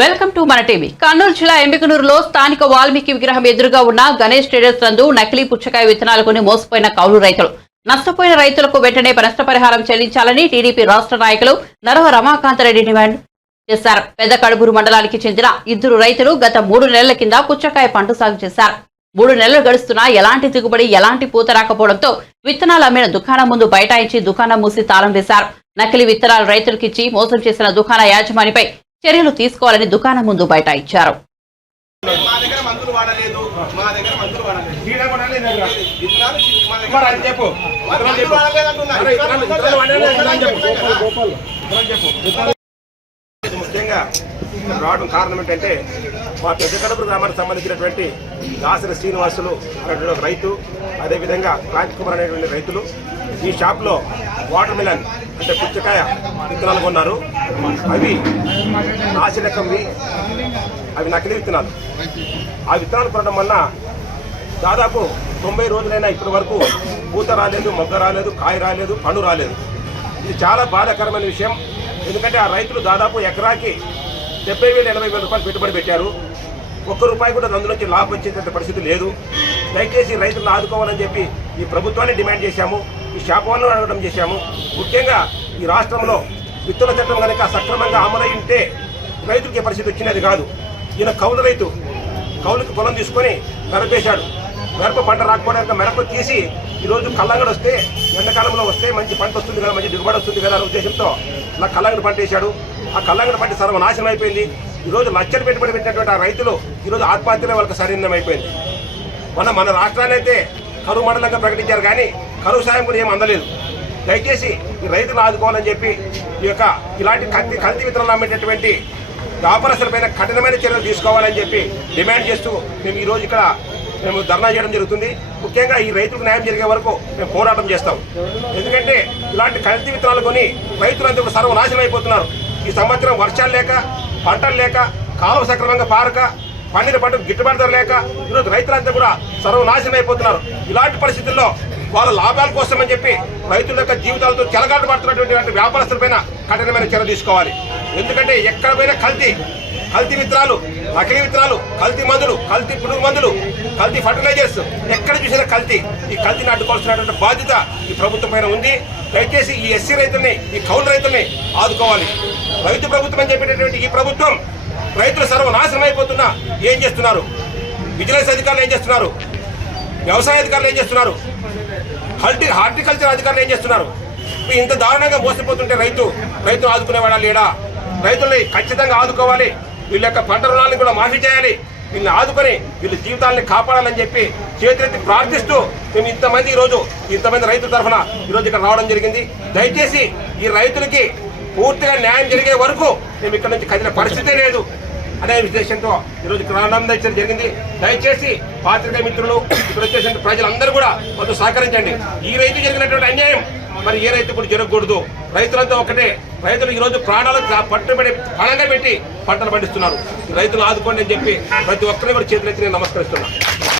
Welcome to మన TV. Kurnool జిల్లా ఎంబికనూరులో స్థానిక వాల్మీకి విగ్రహం ఎదురుగా ఉన్న గణేష్ ట్రేడర్స్ నందు నకిలీ పుచ్చకాయ విత్తనాలు కొని మోసపోయిన కౌలు రైతులు. నష్టపోయిన రైతులకు వెంటనే నష్టపరిహారం చెల్లించాలని టీడీపీ రాష్ట్ర నాయకులు నరవ రమాకాంతరెడ్డి డిమాండ్ చేశారు. పెద్ద కడుబూరు మండలానికి చెందిన ఇద్దరు రైతులు గత 3 నెలల కింద పుచ్చకాయ పంట సాగు చేశారు. 3 నెలలు గడుస్తున్నా ఎలాంటి దిగుబడి, ఎలాంటి పూత రాకపోవడంతో విత్తనాలు అమ్మిన దుకాణం ముందు బైఠాయించి దుకాణం మూసి తాళం వేశారు. నకిలీ విత్తనాలు రైతులకిచ్చి మోసం చేసిన దుకాణ యాజమానిపై చర్యలు తీసుకోవాలని దుకాణం ముందు బైఠాయించారు. ముఖ్యంగా రావడం కారణం ఏంటంటే మా పెద్ద కడుపు గ్రామానికి సంబంధించినటువంటి దాసరి శ్రీనివాసులు అనేటువంటి ఒక రైతు, అదేవిధంగా క్రాంతి కుమార్ అనేటువంటి రైతులు ఈ షాప్లో వాటర్ మిలన్ అంటే పుచ్చకాయ విత్తనాలు కొన్నారు. అవి నాసిరకంవి, అవి నకిలీ విత్తనాలు. ఆ విత్తనాలు కొనడం వల్ల దాదాపు 90 రోజులైనా ఇప్పటి వరకు పూత రాలేదు, మొగ్గ రాలేదు, కాయ రాలేదు, పండు రాలేదు. ఇది చాలా బాధాకరమైన విషయం. ఎందుకంటే ఆ రైతులు దాదాపు ఎకరాకి 70,000-80,000 రూపాయలు పెట్టుబడి పెట్టారు. ₹1 కూడా అందులోంచి లాభం వచ్చేటువంటి పరిస్థితి లేదు. దయచేసి రైతులను ఆదుకోవాలని చెప్పి ఈ ప్రభుత్వాన్ని డిమాండ్ చేశాము, ఈ షాప్ వాళ్ళను అడగడం చేశాము. ముఖ్యంగా ఈ రాష్ట్రంలో విత్తన చట్టం కనుక సక్రమంగా అమలై ఉంటే రైతులకి ఏ పరిస్థితి వచ్చినది కాదు. ఈయన కౌలు రైతు, కౌలుకి పొలం తీసుకొని మిరపేశాడు. మిరప పంట రాకపోవడానికి మిరప తీసి ఈరోజు కల్లంగడి వస్తే, ఎండాకాలంలో వస్తే మంచి పంట వస్తుంది కదా, మంచి దిగుబడి వస్తుంది కదా అనే ఉద్దేశంతో ఇలా కల్లంగడి పంట వేశాడు. ఆ కల్లంగడి పంట సర్వనాశనం అయిపోయింది. ఈరోజు లక్షలు పెట్టుబడి పెట్టినటువంటి ఆ రైతులు ఈరోజు ఆత్మహత్యలే వాళ్ళకి సరైనం అయిపోయింది. మన రాష్ట్రాన్ని అయితే కరువు మండలంగా ప్రకటించారు, కానీ కరువు సాయం కూడా ఏం అందలేదు. దయచేసి ఈ రైతులు ఆదుకోవాలని చెప్పి ఇలాంటి కల్తీ విత్తనాలు అమ్మేటటువంటి వ్యాపారస్తులపైన కఠినమైన చర్యలు తీసుకోవాలని చెప్పి డిమాండ్ చేస్తూ మేము ఈరోజు ఇక్కడ ధర్నా చేయడం జరుగుతుంది. ముఖ్యంగా ఈ రైతులకు న్యాయం జరిగే వరకు మేము పోరాటం చేస్తాం. ఎందుకంటే ఇలాంటి కల్తీ విత్తనాలు కొని రైతులంతా కూడా సర్వనాశనం అయిపోతున్నారు. ఈ సంవత్సరం వర్షాలు లేక, పంటలు లేక, కాలువ సక్రమంగా పారక, పండిన పంటకు గిట్టుబాటు ధర లేక ఈరోజు రైతులంతా కూడా సర్వనాశనం అయిపోతున్నారు. ఇలాంటి పరిస్థితుల్లో వాళ్ళ లాభాల కోసం అని చెప్పి రైతుల యొక్క జీవితాలతో చెలగాటు పడుతున్నటువంటి వ్యాపారస్తులపైన కఠినమైన చర్య తీసుకోవాలి. ఎందుకంటే ఎక్కడ పోయినా కల్తీ విత్తనాలు, నకిలీ విత్తనాలు, కల్తీ మందులు, కల్తీ పురుగు మందులు, కల్తీ ఫర్టిలైజర్స్, ఎక్కడ చూసినా కల్తీ. ఈ కల్తీని అడ్డుకోవాల్సినటువంటి బాధ్యత ఈ ప్రభుత్వం పైన ఉంది. దయచేసి ఈ ఎస్సీ రైతుల్ని, ఈ కౌలు రైతుల్ని ఆదుకోవాలి. రైతు ప్రభుత్వం అని చెప్పేటటువంటి ఈ ప్రభుత్వం రైతులు సర్వనాశనం అయిపోతున్నా ఏం చేస్తున్నారు? విజిలెన్స్ అధికారులు ఏం చేస్తున్నారు? వ్యవసాయ అధికారులు ఏం చేస్తున్నారు? హార్టికల్చర్ అధికారులు ఏం చేస్తున్నారు? ఇంత దారుణంగా మోసపోతుంటే రైతులు ఆదుకునేవాడా లేడా? రైతుల్ని ఖచ్చితంగా ఆదుకోవాలి. వీళ్ళ యొక్క పంట రుణాలను కూడా మాఫీ చేయాలి. వీళ్ళని ఆదుకొని వీళ్ళ జీవితాలని కాపాడాలని చెప్పి చేతులెత్తి ప్రార్థిస్తూ మేము ఇంతమంది రైతుల తరఫున ఈరోజు ఇక్కడ రావడం జరిగింది. దయచేసి ఈ రైతులకి పూర్తిగా న్యాయం జరిగే వరకు మేము ఇక్కడ నుంచి కదిలే పరిస్థితే లేదు అనే ఉద్దేశంతో ఈరోజు ఇక్కడ ఆనందించడం జరిగింది. దయచేసి పాత్రికేయ మిత్రులు, ఇక్కడ వచ్చేసిన ప్రజలందరూ కూడా మాతో సహకరించండి. ఈ రైతు జరిగినటువంటి అన్యాయం మరి ఏ రైతు కూడా జరగకూడదు. రైతులంతా ఒకటే. రైతులు ఈరోజు ప్రాణాలు పట్టుబడి పణంగా పెట్టి పంటలు పండిస్తున్నారు. రైతులు ఆదుకోండి అని చెప్పి ప్రతి ఒక్కరిని కూడా చేతులెత్తి నేను నమస్కరిస్తున్నాను.